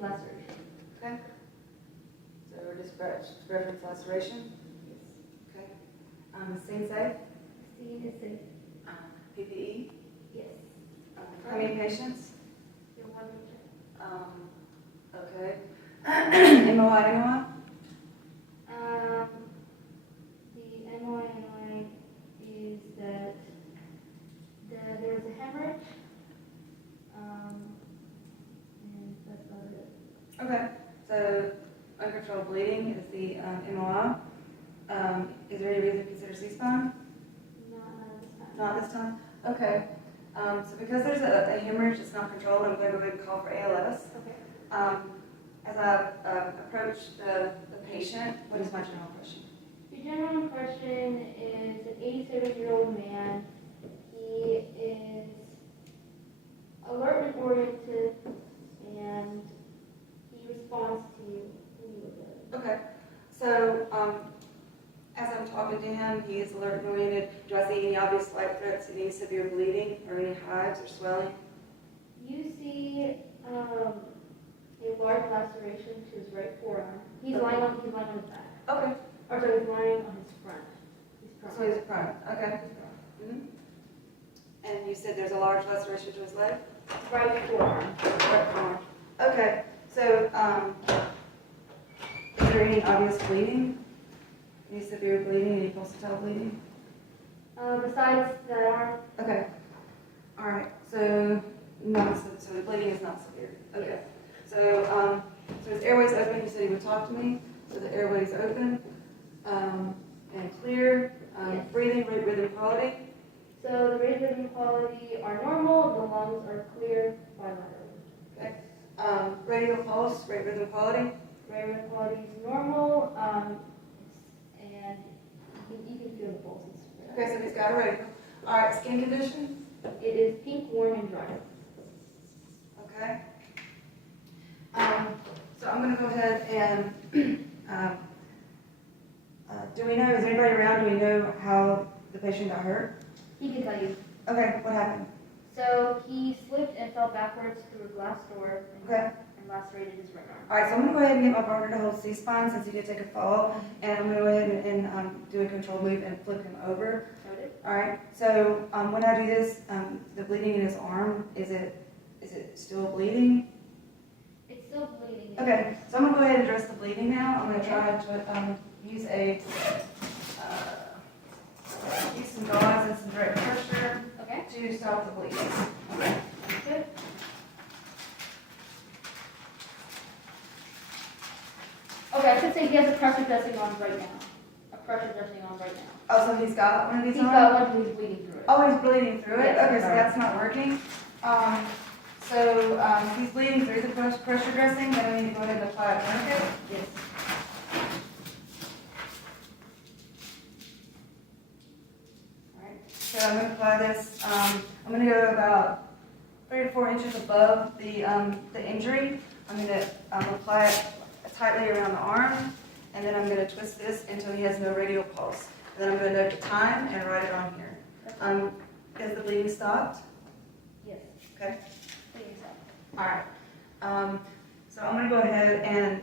is laceration. Okay. So we're just reference laceration. Yes. Okay. Scene safe. Scene is safe. PPE. Yes. How many patients? You're one patient. Okay. MOI. The MOI is that there was a hemorrhage. And that's about it. Okay. So uncontrolled bleeding is the MOI. Is there any reason to consider C-spine? Not this time. Not this time? Okay. So because there's a hemorrhage that's not controlled, I'm going to go ahead and call for ALS. Okay. As I approach the patient, what is my general impression? Your general impression is an 87-year-old man. He is alert and oriented, and he responds to you when you look at him. Okay. So as I'm talking to him, he is alert and oriented. Do I see any obvious life threats, any severe bleeding, or any hives or swelling? You see a large laceration to his right forearm. He's lying on his back. Okay. Or sorry, he's lying on his front. So he's prone. Okay. Mm-hmm. And you said there's a large laceration to his leg? Right forearm. Right forearm. Okay. So is there any obvious bleeding? Any severe bleeding? Any pulsatile bleeding? Besides that arm. Okay. All right. So so the bleeding is not severe. Okay. So so his airway's open. You said he would talk to me. So the airway's open and clear. Yes. Breathing rate, rhythm, quality. So the rate, rhythm, quality are normal. The lungs are clear bilaterally. Okay. Radial pulse, rate, rhythm, quality. Rate, rhythm, quality is normal. And you can feel the pulse. Okay. So he's got a radial. All right. Skin condition. It is pink, warm, and dry. Okay. So I'm going to go ahead and do we know, is anybody around, do we know how the patient got hurt? He can tell you. Okay, what happened? So he slipped and fell backwards through a glass door and lacerated his right arm. All right, so I'm going to go ahead and get my partner to hold C-spine since he did take a fall, and I'm going to go ahead and do a control move and flip him over. Noted. All right, so when I do this, the bleeding in his arm, is it still bleeding? It's still bleeding. Okay, so I'm going to go ahead and address the bleeding now. I'm going to try to use some gauze and some direct pressure Okay. to stop the bleeding. Okay. Good. Okay, I should say he has a pressure dressing on right now. A pressure dressing on right now. Oh, so he's got one of these He's on? got one, he's bleeding through it. Oh, he's bleeding through it? Yes, Okay, so sorry. that's not working. So he's bleeding through the pressure dressing, then we need to go ahead and apply a tourniquet. Yes. Alright, so I'm going to apply this, I'm going to go about 3 to 4 inches above the injury. I'm going to apply it tightly around the arm, and then I'm going to twist this until he has no radial pulse. And then I'm going to note the time and write it on here. Is the bleeding stopped? Yes. Okay. Bleeding stopped. All right. So I'm going to go ahead and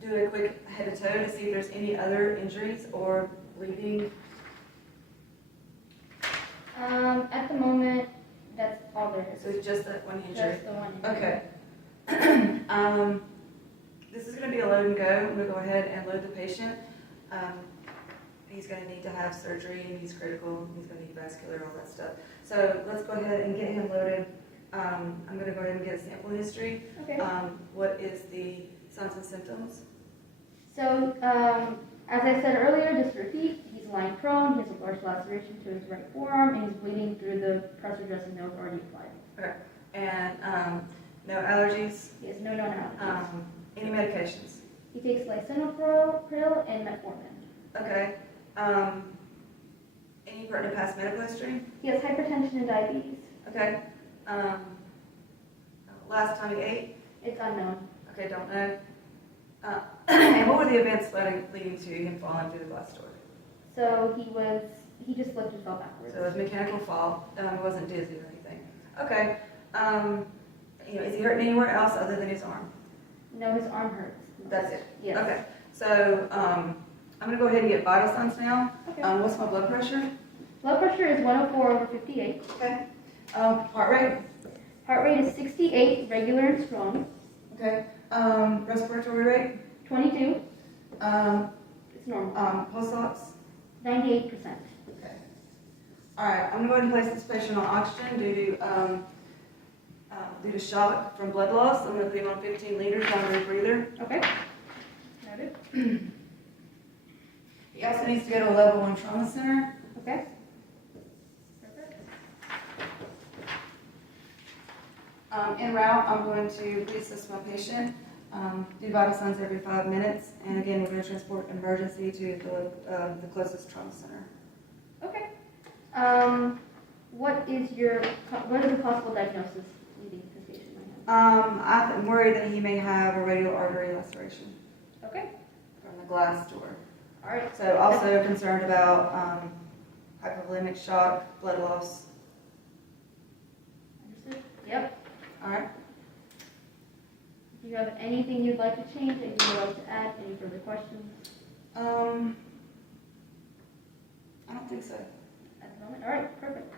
do a quick head to toe to see if there's any other injuries or bleeding. At the moment, that's all there is. So it's just that one injury. Just the one injury. Okay. This is going to be a load and go. I'm going to go ahead and load the patient. He's going to need to have surgery, and he's critical. He's going to need vascular, all that stuff. So let's go ahead and get him loaded. I'm going to go ahead and get a sample history. Okay. What is the signs and symptoms? So, as I said earlier, just to repeat, he's lying prone, he has a large laceration to his right forearm, and he's bleeding through the pressure dressing that was already applied. Okay. And no allergies? He has no known allergies. Any medications? He takes lisinopril and metformin. Okay. Any pertinent past medical history? He has hypertension and diabetes. Okay. Last time he ate? It's unknown. Okay, don't know. And what were the events leading to him falling through the glass door? So he just slipped and fell backwards. So it was a mechanical fall. It wasn't dizzy or anything. Okay. Is he hurting anywhere else other than his arm? No, his arm hurts. That's it? Yes. Okay, so, I'm gonna go ahead and get vital signs now. Okay. What's my blood pressure? Blood pressure is 104/58. Okay. Heart rate? Heart rate is 68, regular and strong. Okay. Respiratory rate? 22, Um, it's normal. pulse ox? 98%. Okay. All right, I'm gonna go ahead and place this patient on oxygen due to shock from blood loss. I'm gonna put him on 15 liters down the breather. Okay. Noted. He also needs to go to a level 1 trauma center. Okay. Perfect. En route, I'm going to reassess my patient, do vital signs every 5 minutes, and again, we're going to transport emergency to the closest trauma center. Okay. What is the possible diagnosis you think this patient might have? I'm worried that he may have a radial artery laceration Okay. from the glass door. All right. So also concerned about hypovolemic shock, blood loss. Understood. Yep. All right. Do you have anything you'd like to change, anything you'd like to add, any further questions I don't think so. at the moment? All right. Perfect.